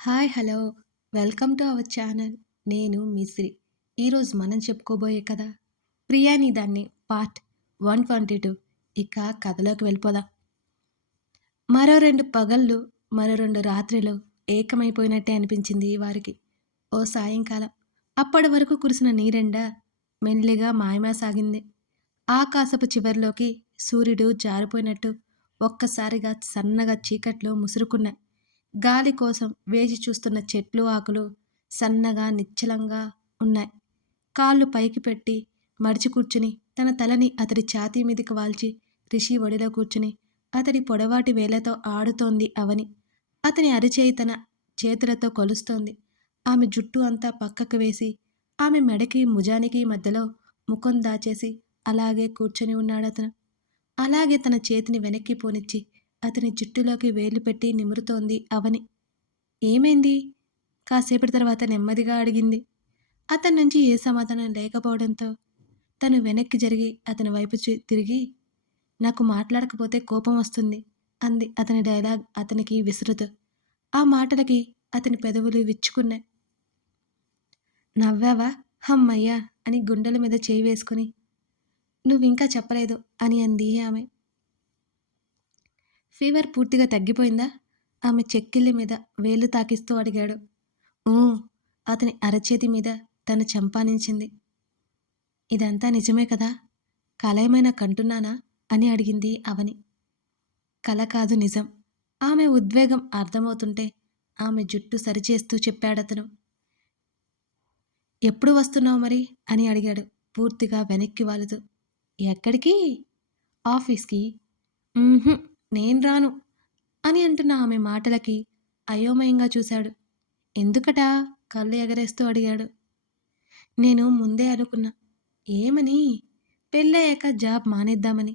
Hi hello welcome to our channel. నేను మిశ్రీ. ఈరోజు మనం చెప్పుకోబోయే కథ ప్రియాని దాన్ని పార్ట్ 122. ఇక కథలోకి వెళ్ళిపోదాం. మరో 2 పగళ్ళు, మరో 2 రాత్రులు ఏకమైపోయినట్టే అనిపించింది వారికి. ఓ సాయంకాలం అప్పటి వరకు కురిసిన నీరెండ మెల్లిగా మాయమసాగింది. ఆకాశపు చివర్లోకి సూర్యుడు జారిపోయినట్టు ఒక్కసారిగా సన్నగా చీకట్లు ముసురుకున్నాయి. గాలి కోసం వేచి చూస్తున్న చెట్లు ఆకులు సన్నగా నిశ్చలంగా ఉన్నాయి. కాళ్ళు పైకి పెట్టి మడిచి కూర్చుని తన తలని అతడి ఛాతీ మీదకి వాల్చి రిషి ఒడిలో కూర్చుని అతడి పొడవాటి వేళ్లతో ఆడుతోంది అవని. అతని అరిచేయి తన చేతులతో కొలుస్తోంది. ఆమె జుట్టు అంతా పక్కకు వేసి ఆమె మెడకి భుజానికి మధ్యలో ముఖం దాచేసి అలాగే కూర్చొని ఉన్నాడతను. అలాగే తన చేతిని వెనక్కి పోనిచ్చి అతని జుట్టులోకి వేలు పెట్టి నిమురుతోంది అవని. ఏమైంది? కాసేపటి తర్వాత నెమ్మదిగా అడిగింది. అతని నుంచి ఏ సమాధానం లేకపోవడంతో తను వెనక్కి జరిగి అతని వైపు తిరిగి, నాకు మాట్లాడకపోతే కోపం వస్తుంది అంది అతని డైలాగ్ అతనికి విసురుతూ. ఆ మాటలకి అతని పెదవులు విచ్చుకున్నాయి. నవ్వావా? హమ్మయ్యా అని గుండెల మీద చేయి వేసుకుని, నువ్వింకా చెప్పలేదు అని అంది ఆమె. ఫీవర్ పూర్తిగా తగ్గిపోయిందా? ఆమె చెక్కిళ్ళ మీద వేలు తాకిస్తూ అడిగాడు. ఊ అతని అరచేతి మీద తన చంపానించింది. ఇదంతా నిజమే కదా? కల ఏమైనా కంటున్నానా అని అడిగింది అవని. కల కాదు, నిజం. ఆమె ఉద్వేగం అర్థమవుతుంటే ఆమె జుట్టు సరిచేస్తూ చెప్పాడతను. ఎప్పుడు వస్తున్నావు మరి అని అడిగాడు పూర్తిగా వెనక్కి వాలుతూ. ఎక్కడికి? ఆఫీస్కి. నేను రాను అని అంటున్న ఆమె మాటలకి అయోమయంగా చూశాడు. ఎందుకటా? కళ్ళు ఎగరేస్తూ అడిగాడు. నేను ముందే అనుకున్నా. ఏమని? పెళ్ళయ్యాక జాబ్ మానేద్దామని.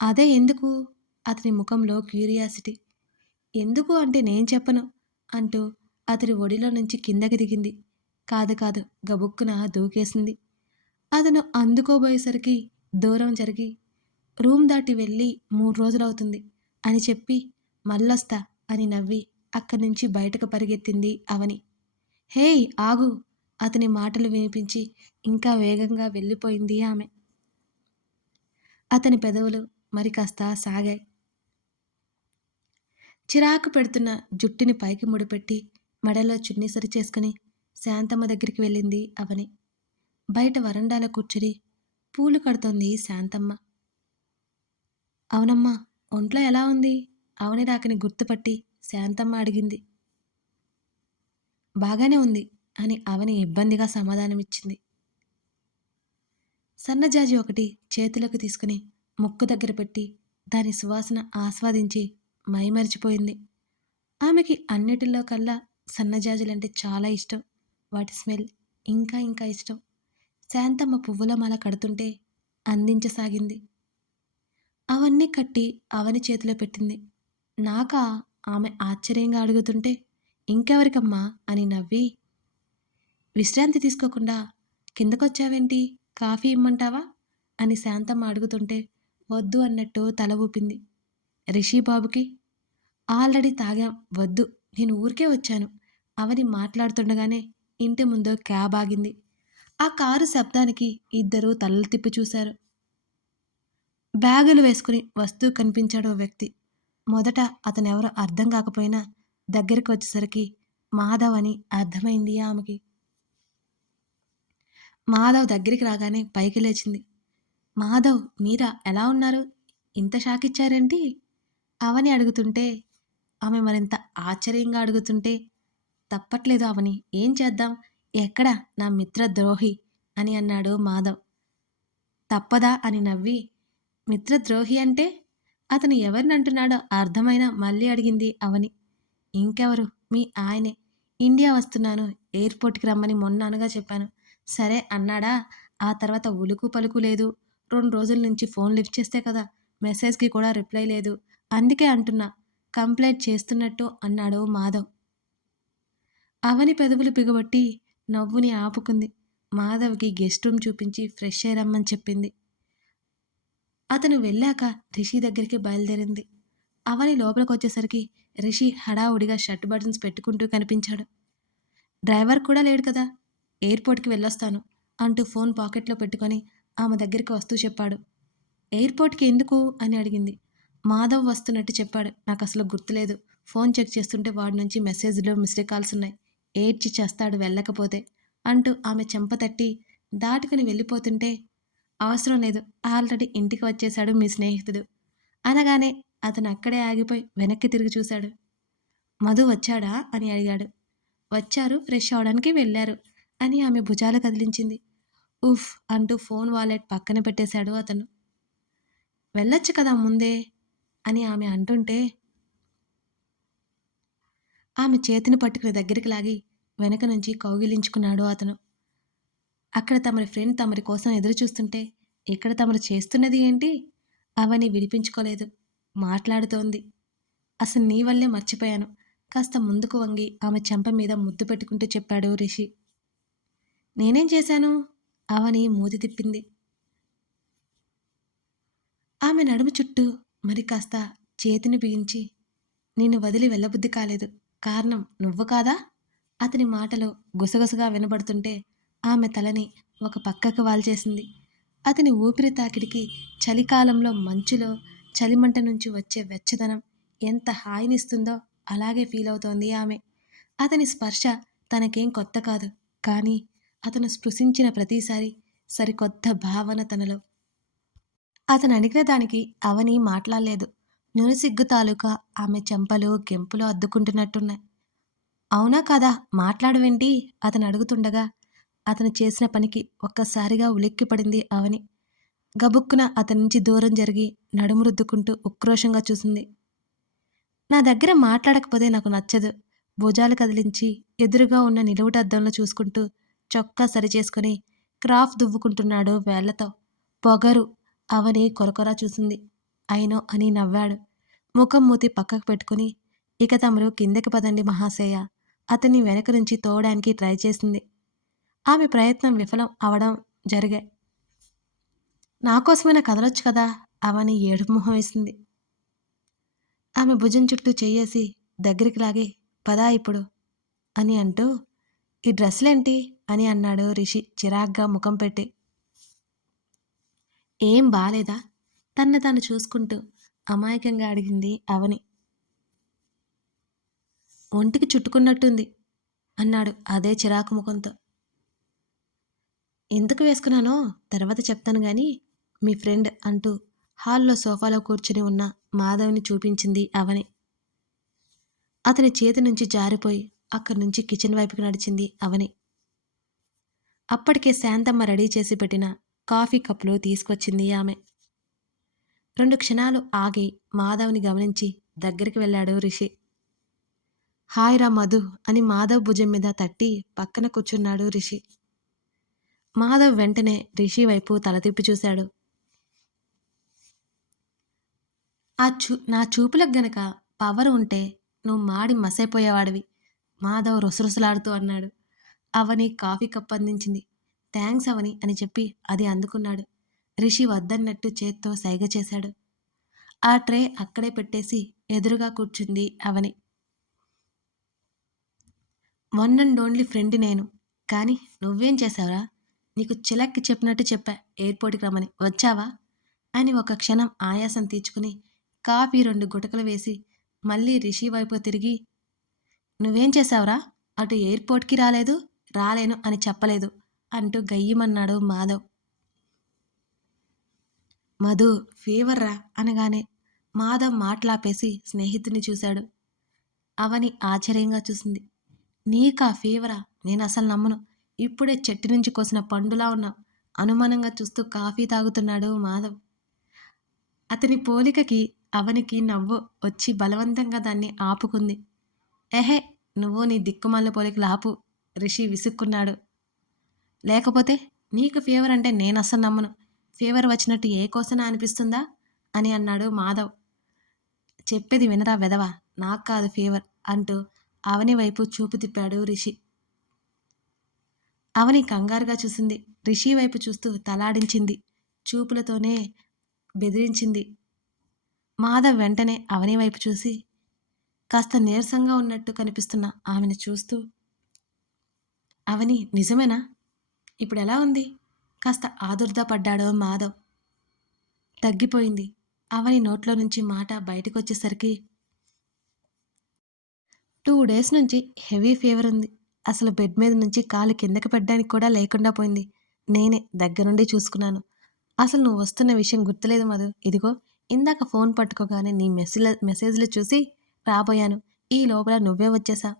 అదే ఎందుకు? అతని ముఖంలో క్యూరియాసిటీ. ఎందుకు అంటే నేను చెప్పను అంటూ అతని ఒడిలో నుంచి కిందకి దిగింది. కాదు కాదు గబుక్కున దూకేసింది. అతను అందుకోబోయేసరికి దూరం జరిగి, రూమ్ దాటి వెళ్ళి 3 రోజులవుతుంది అని చెప్పి మళ్ళొస్తా అని నవ్వి అక్కడి నుంచి బయటకు పరిగెత్తింది అవని. హేయ్ ఆగు! అతని మాటలు వినిపించి ఇంకా వేగంగా వెళ్ళిపోయింది ఆమె. అతని పెదవులు మరి కాస్త సాగాయి. చిరాకు పెడుతున్న జుట్టుని పైకి ముడిపెట్టి మెడలో చున్నీ సరి చేసుకుని శాంతమ్మ దగ్గరికి వెళ్ళింది అవని. బయట వరండాలో కూర్చుని పూలు కడుతోంది శాంతమ్మ. అవునమ్మా, ఒంట్లో ఎలా ఉంది? అవని రాకని గుర్తుపట్టి శాంతమ్మ అడిగింది. బాగానే ఉంది అని అవని ఇబ్బందిగా సమాధానమిచ్చింది. సన్నజాజి ఒకటి చేతిలోకి తీసుకుని ముక్కు దగ్గర పెట్టి దాని సువాసన ఆస్వాదించి మైమరిచిపోయింది. ఆమెకి అన్నిటిలో కల్లా సన్నజాజులంటే చాలా ఇష్టం. వాటి స్మెల్ ఇంకా ఇంకా ఇష్టం. శాంతమ్మ పువ్వుల మాల కడుతుంటే అందించసాగింది. అవన్నీ కట్టి అవని చేతిలో పెట్టింది. నాకా? ఆమె ఆశ్చర్యంగా అడుగుతుంటే, ఇంకెవరికమ్మా అని నవ్వి, విశ్రాంతి తీసుకోకుండా కిందకొచ్చావేంటి? కాఫీ ఇమ్మంటావా అని శాంతమ్మ అడుగుతుంటే వద్దు అన్నట్టు తల ఊపింది. రిషి బాబుకి? ఆల్రెడీ తాగాం, వద్దు, నేను ఊరికే వచ్చాను. అవని మాట్లాడుతుండగానే ఇంటి ముందు క్యాబ్ ఆగింది. ఆ కారు శబ్దానికి ఇద్దరూ తలలు తిప్పి చూశారు. బ్యాగులు వేసుకుని వస్తూ కనిపించాడు ఓ వ్యక్తి. మొదట అతనెవరో అర్థం కాకపోయినా దగ్గరికి వచ్చేసరికి మాధవ్ అని అర్థమైంది ఆమెకి. మాధవ్ దగ్గరికి రాగానే పైకి లేచింది. మాధవ్, మీరా? ఎలా ఉన్నారు? ఇంత షాక్ ఇచ్చారేంటి అవని అడుగుతుంటే, ఆమె మరింత ఆశ్చర్యంగా అడుగుతుంటే, తప్పట్లేదు అవని, ఏం చేద్దాం? ఎక్కడ నా మిత్ర ద్రోహి అని అన్నాడు మాధవ్. తప్పదా అని నవ్వి, మిత్రద్రోహి అంటే? అతను ఎవరిని అంటున్నాడో అర్థమైనా మళ్ళీ అడిగింది అవని. ఇంకెవరు, మీ ఆయనే. ఇండియా వస్తున్నాను, ఎయిర్పోర్ట్కి రమ్మని మొన్న అనగా చెప్పాను. సరే అన్నాడా? ఆ తర్వాత ఉలుకు పలుకు లేదు. 2 రోజుల నుంచి ఫోన్ లిఫ్ట్ చేస్తే కదా, మెసేజ్కి కూడా రిప్లై లేదు. అందుకే అంటున్నా, కంప్లైంట్ చేస్తున్నట్టు అన్నాడు మాధవ్. అవని పెదవులు బిగబట్టి నవ్వుని ఆపుకుంది. మాధవ్కి గెస్ట్ రూమ్ చూపించి ఫ్రెష్ అయ్యి రమ్మని చెప్పింది. అతను వెళ్ళాక రిషి దగ్గరికి బయలుదేరింది. అవని లోపలికొచ్చేసరికి రిషి హడావుడిగా షర్ట్ బటన్స్ పెట్టుకుంటూ కనిపించాడు. డ్రైవర్ కూడా లేడు కదా! ఎయిర్‌పోర్ట్‌కి వెళ్ళొస్తాను అంటూ ఫోన్ పాకెట్‌లో పెట్టుకొని ఆమె దగ్గరికి వస్తూ చెప్పాడు. ఎయిర్‌పోర్ట్‌కి ఎందుకు? అని అడిగింది. మాధవ్ వస్తున్నట్టు చెప్పాడు. నాకసలు గుర్తులేదు. ఫోన్ చెక్ చేస్తుంటే వాడి నుంచి మెసేజ్‌లు, మిస్డ్ కాల్స్ ఉన్నాయి. ఏడ్చి చస్తాడు వెళ్ళకపోతే అంటూ ఆమె చెంప తట్టి దాటుకుని వెళ్ళిపోతుంటే అవసరం లేదు. ఆల్రెడీ ఇంటికి వచ్చేశాడు మీ స్నేహితుడు అనగానే అతను అక్కడే ఆగిపోయి వెనక్కి తిరిగి చూశాడు. మధు వచ్చాడా? అని అడిగాడు. వచ్చారు, ఫ్రెష్ అవడానికి వెళ్ళారు అని ఆమె భుజాలు కదిలించింది. ఉఫ్ అంటూ ఫోన్ వాలెట్ పక్కన పెట్టేశాడు అతను. వెళ్ళొచ్చు కదా ముందే అని ఆమె అంటుంటే ఆమె చేతిని పట్టుకుని దగ్గరికి లాగి వెనక నుంచి కౌగిలించుకున్నాడు అతను. అక్కడ తమరి ఫ్రెండ్ తమరి కోసం ఎదురు చూస్తుంటే ఇక్కడ తమరు చేస్తున్నది ఏంటి? అవని విడిపించుకోలేదు. మాట్లాడుతోంది. అసలు నీ వల్లే మర్చిపోయాను. కాస్త ముందుకు వంగి ఆమె చెంప మీద ముద్దు పెట్టుకుంటూ చెప్పాడు రిషి. నేనేం చేశాను? అవని మూతి తిప్పింది. ఆమె నడుము చుట్టూ మరి కాస్త చేతిని బిగించి నిన్ను వదిలి వెళ్ళబుద్ధి కాలేదు. కారణం నువ్వు కాదా? అతని మాటలు గుసగుసగా వినబడుతుంటే ఆమె తలని ఒక పక్కకు వాల్చేసింది. అతని ఊపిరి తాకిడికి చలికాలంలో మంచులో చలిమంట నుంచి వచ్చే వెచ్చదనం ఎంత హాయినిస్తుందో అలాగే ఫీల్ అవుతోంది ఆమె. అతని స్పర్శ తనకేం కొత్త కాదు. కానీ అతను స్పృశించిన ప్రతిసారి సరికొత్త భావన తనలో. అతను అడిగిన దానికి అవని మాట్లాడలేదు. నునుసిగ్గు తాలూకా ఆమె చెంపలు గెంపులు అద్దుకుంటున్నట్టున్నాయి. అవునా కదా మాట్లాడవేంటి? అతను అడుగుతుండగా అతను చేసిన పనికి ఒక్కసారిగా ఉలిక్కిపడింది అవని. గబుక్కున అతని నుంచి దూరం జరిగి నడుము రుద్దుకుంటూ ఉక్రోషంగా చూసింది. నా దగ్గర మాట్లాడకపోతే నాకు నచ్చదు. భుజాలు కదిలించి ఎదురుగా ఉన్న నిలువుటద్దంలో చూసుకుంటూ చొక్కా సరిచేసుకుని క్రాఫ్ దువ్వుకుంటున్నాడు వేళ్లతో. పొగరు. అవని కొరకొరా చూసింది. అయినో అని నవ్వాడు. ముఖం మూతి పక్కకు పెట్టుకుని ఇక తమరు కిందకి పదండి మహాశయ అతన్ని వెనక నుంచి తోవడానికి ట్రై చేసింది. ఆమె ప్రయత్నం విఫలం అవడం జరిగాయి. నాకోసమైనా కదలొచ్చు కదా! అవని ఏడుపు మొహం వేసింది. ఆమె భుజం చుట్టూ చెయ్యేసి దగ్గరికి లాగి పదా ఇప్పుడు అని అంటూ ఈ డ్రెస్సులేంటి అని అన్నాడు రిషి చిరాగ్గా ముఖం పెట్టి. ఏం బాలేదా? తన్ను తాను చూసుకుంటూ అమాయకంగా అడిగింది అవని. ఒంటికి చుట్టుకున్నట్టుంది అన్నాడు అదే చిరాకు ముఖంతో. ఎందుకు వేసుకున్నానో తర్వాత చెప్తాను గాని మీ ఫ్రెండ్ అంటూ హాల్లో సోఫాలో కూర్చుని ఉన్న మాధవ్ని చూపించింది అవని. అతని చేతి నుంచి జారిపోయి అక్కడి నుంచి కిచెన్ వైపుకి నడిచింది అవని. అప్పటికే శాంతమ్మ రెడీ చేసి పెట్టిన కాఫీ కప్పులు తీసుకొచ్చింది ఆమె. 2 క్షణాలు ఆగి మాధవ్ని గమనించి దగ్గరికి వెళ్ళాడు రిషి. హాయ్ రా మధు అని మాధవ్ భుజం మీద తట్టి పక్కన కూర్చున్నాడు రిషి. మాధవ్ వెంటనే రిషి వైపు తల తిప్పి చూశాడు. నా చూపులకు గనక పవర్ ఉంటే నువ్వు మాడి మసైపోయేవాడివి మాధవ్ రుసరుసలాడుతూ అన్నాడు. అవని కాఫీ కప్ అందించింది. థ్యాంక్స్ అవని అని చెప్పి అది అందుకున్నాడు. రిషి వద్దన్నట్టు చేత్తో సైగ చేశాడు. ఆ ట్రే అక్కడే పెట్టేసి ఎదురుగా కూర్చుంది అవని. వన్ అండ్ ఓన్లీ ఫ్రెండ్ నేను. కానీ నువ్వేం చేశావురా? నీకు చిలక్కి చెప్పినట్టు చెప్పా ఎయిర్పోర్ట్కి రమ్మని. వచ్చావా? అని ఒక క్షణం ఆయాసం తీర్చుకుని కాఫీ 2 గుటకలు వేసి మళ్ళీ రిషి వైపు తిరిగి నువ్వేం చేశావురా? అటు ఎయిర్పోర్ట్కి రాలేదు, రాలేను అని చెప్పలేదు అంటూ గయ్యమన్నాడు మాధవ్. మధు ఫీవర్ రా అనగానే మాధవ్ మాట్లాపేసి స్నేహితుని చూశాడు. అవని ఆశ్చర్యంగా చూసింది. నీకా ఫీవరా? నేను అసలు నమ్మను. ఇప్పుడే చెట్టు నుంచి కోసిన పండులా ఉన్నావు అనుమానంగా చూస్తూ కాఫీ తాగుతున్నాడు మాధవ్. అతని పోలికకి అవనికి నవ్వు వచ్చి బలవంతంగా దాన్ని ఆపుకుంది. ఎహే నువ్వు నీ దిక్కుమాల పోలికలు ఆపు రిషి విసుక్కున్నాడు. లేకపోతే నీకు ఫీవర్ అంటే నేను అస్సలు నమ్మను. ఫీవర్ వచ్చినట్టు ఏ కోసన అనిపిస్తుందా అని అన్నాడు మాధవ్. చెప్పేది వినరా వెధవా, నాకు కాదు ఫీవర్ అంటూ అవని వైపు చూపు తిప్పాడు రిషి. అవని కంగారుగా చూసింది. రిషి వైపు చూస్తూ తలాడించింది. చూపులతోనే బెదిరించింది. మాధవ్ వెంటనే అవని వైపు చూసి కాస్త నీరసంగా ఉన్నట్టు కనిపిస్తున్న ఆమెను చూస్తూ, అవని నిజమేనా? ఇప్పుడెలా ఉంది? కాస్త ఆదుర్దా పడ్డాడు మాధవ్. తగ్గిపోయింది. అవని నోట్లో నుంచి మాట బయటకొచ్చేసరికి 2 డేస్ నుంచి హెవీ ఫీవర్ ఉంది. అసలు బెడ్ మీద నుంచి కాలు కిందకి పెట్టడానికి కూడా లేకుండా పోయింది. నేనే దగ్గరుండి చూసుకున్నాను. అసలు నువ్వు వస్తున్న విషయం గుర్తులేదు మధు. ఇదిగో ఇందాక ఫోన్ పట్టుకోగానే నీ మెసేజ్‌లు చూసి రాబోయాను. ఈ లోపల నువ్వే వచ్చేశావు.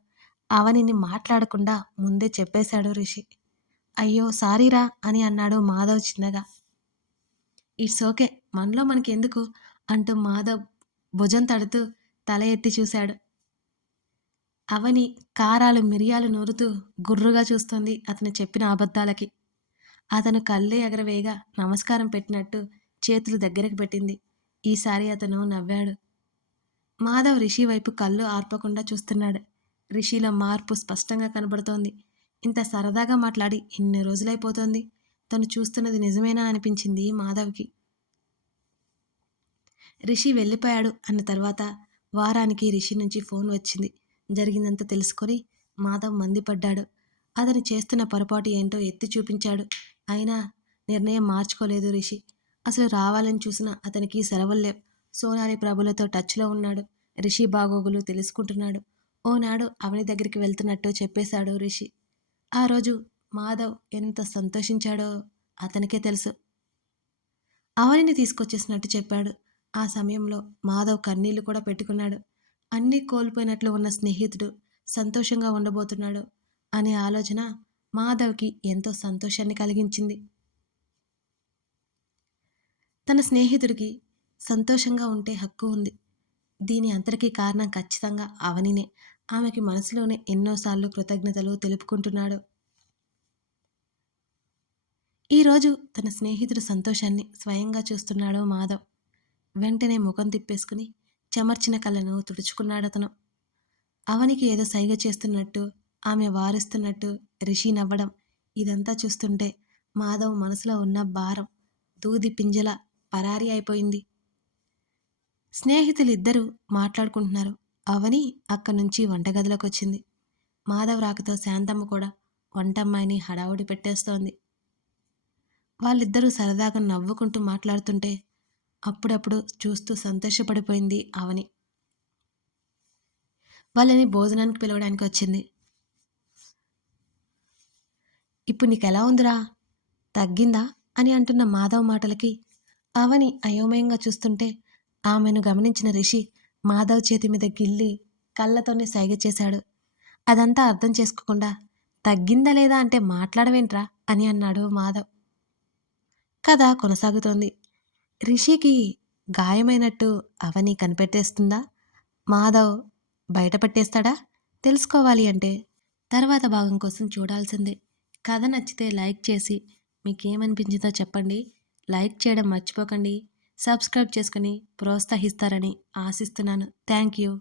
అవనిని మాట్లాడకుండా ముందే చెప్పేశాడు రిషి. అయ్యో! సారీరా అని అన్నాడు మాధవ్ చిన్నగా. It's okay. మనలో మనకెందుకు అంటూ మాధవ్ భుజం తడుతూ తల ఎత్తి చూశాడు. అవని కారాలు, మిరియాలు నూరుతూ గుర్రుగా చూస్తోంది అతను చెప్పిన అబద్ధాలకి. అతను కళ్ళు ఎగరవేయగా నమస్కారం పెట్టినట్టు చేతులు దగ్గరికి పెట్టింది. ఈసారి అతను నవ్వాడు. మాధవ్ రిషి వైపు కళ్ళు ఆర్పకుండా చూస్తున్నాడు. రిషిలో మార్పు స్పష్టంగా కనబడుతోంది. ఇంత సరదాగా మాట్లాడి ఎన్ని రోజులైపోతోంది. తను చూస్తున్నది నిజమేనా అనిపించింది మాధవ్‌కి. రిషి వెళ్ళిపోయాడు అన్న తర్వాత వారానికి రిషి నుంచి ఫోన్ వచ్చింది. జరిగిందంతా తెలుసుకొని మాధవ్ మండిపడ్డాడు. అతను చేస్తున్న పొరపాటు ఏంటో ఎత్తి చూపించాడు. అయినా నిర్ణయం మార్చుకోలేదు రిషి. అసలు రావాలని చూసినా అతనికి సెలవులు లేవు. సోనాలి ప్రభులతో టచ్‌లో ఉన్నాడు. రిషి బాగోగులు తెలుసుకుంటున్నాడు. ఓనాడు అవని దగ్గరికి వెళ్తున్నట్టు చెప్పేశాడు రిషి. ఆ రోజు మాధవ్ ఎంత సంతోషించాడో అతనికే తెలుసు. అవనిని తీసుకొచ్చేసినట్టు చెప్పాడు. ఆ సమయంలో మాధవ్ కన్నీళ్లు కూడా పెట్టుకున్నాడు. అన్నీ కోల్పోయినట్లు ఉన్న స్నేహితుడు సంతోషంగా ఉండబోతున్నాడు అనే ఆలోచన మాధవ్‌కి ఎంతో సంతోషాన్ని కలిగించింది. తన స్నేహితుడికి సంతోషంగా ఉంటే హక్కు ఉంది. దీని అంతటికీ కారణం ఖచ్చితంగా అవనినే. ఆమెకి మనసులోనే ఎన్నోసార్లు కృతజ్ఞతలు తెలుపుకుంటున్నాడు. ఈరోజు తన స్నేహితుడి సంతోషాన్ని స్వయంగా చూస్తున్నాడు మాధవ్. వెంటనే ముఖం తిప్పేసుకుని చెమర్చిన కళ్ళను తుడుచుకున్నాడతను. అవనికి ఏదో సైగ చేస్తున్నట్టు, ఆమె వారిస్తున్నట్టు రిషి నవ్వడం ఇదంతా చూస్తుంటే మాధవ్ మనసులో ఉన్న భారం దూది పింజల పరారీ అయిపోయింది. స్నేహితులిద్దరూ మాట్లాడుకుంటున్నారు. అవని అక్కడ్నుంచి వంటగదిలోకొచ్చింది. మాధవ్ రాకతో శాంతమ్మ కూడా వంటమ్మాయిని హడావుడి పెట్టేస్తోంది. వాళ్ళిద్దరూ సరదాగా నవ్వుకుంటూ మాట్లాడుతుంటే అప్పుడప్పుడు చూస్తూ సంతోషపడిపోయింది అవని. వాళ్ళని భోజనానికి పిలవడానికి వచ్చింది. ఇప్పుడు నీకెలా ఉందిరా? తగ్గిందా? అని అంటున్న మాధవ్ మాటలకి అవని అయోమయంగా చూస్తుంటే ఆమెను గమనించిన రిషి మాధవ్ చేతి మీద గిల్లి కళ్ళతోనే సైగ చేశాడు. అదంతా అర్థం చేసుకోకుండా తగ్గిందా లేదా అంటే మాట్లాడవేంట్రా అని అన్నాడు మాధవ్. కథ కొనసాగుతోంది. రిషికి గాయమైనట్టు అవని కనిపెట్టేస్తుందా? మాధవ్ బయటపట్టేస్తాడా? తెలుసుకోవాలి అంటే తర్వాత భాగం కోసం చూడాల్సిందే. కథ నచ్చితే లైక్ చేసి మీకేమనిపించిందో చెప్పండి. లైక్ చేయడం మర్చిపోకండి. సబ్స్క్రైబ్ చేసుకుని ప్రోత్సహిస్తారని ఆశిస్తున్నాను. Thank you.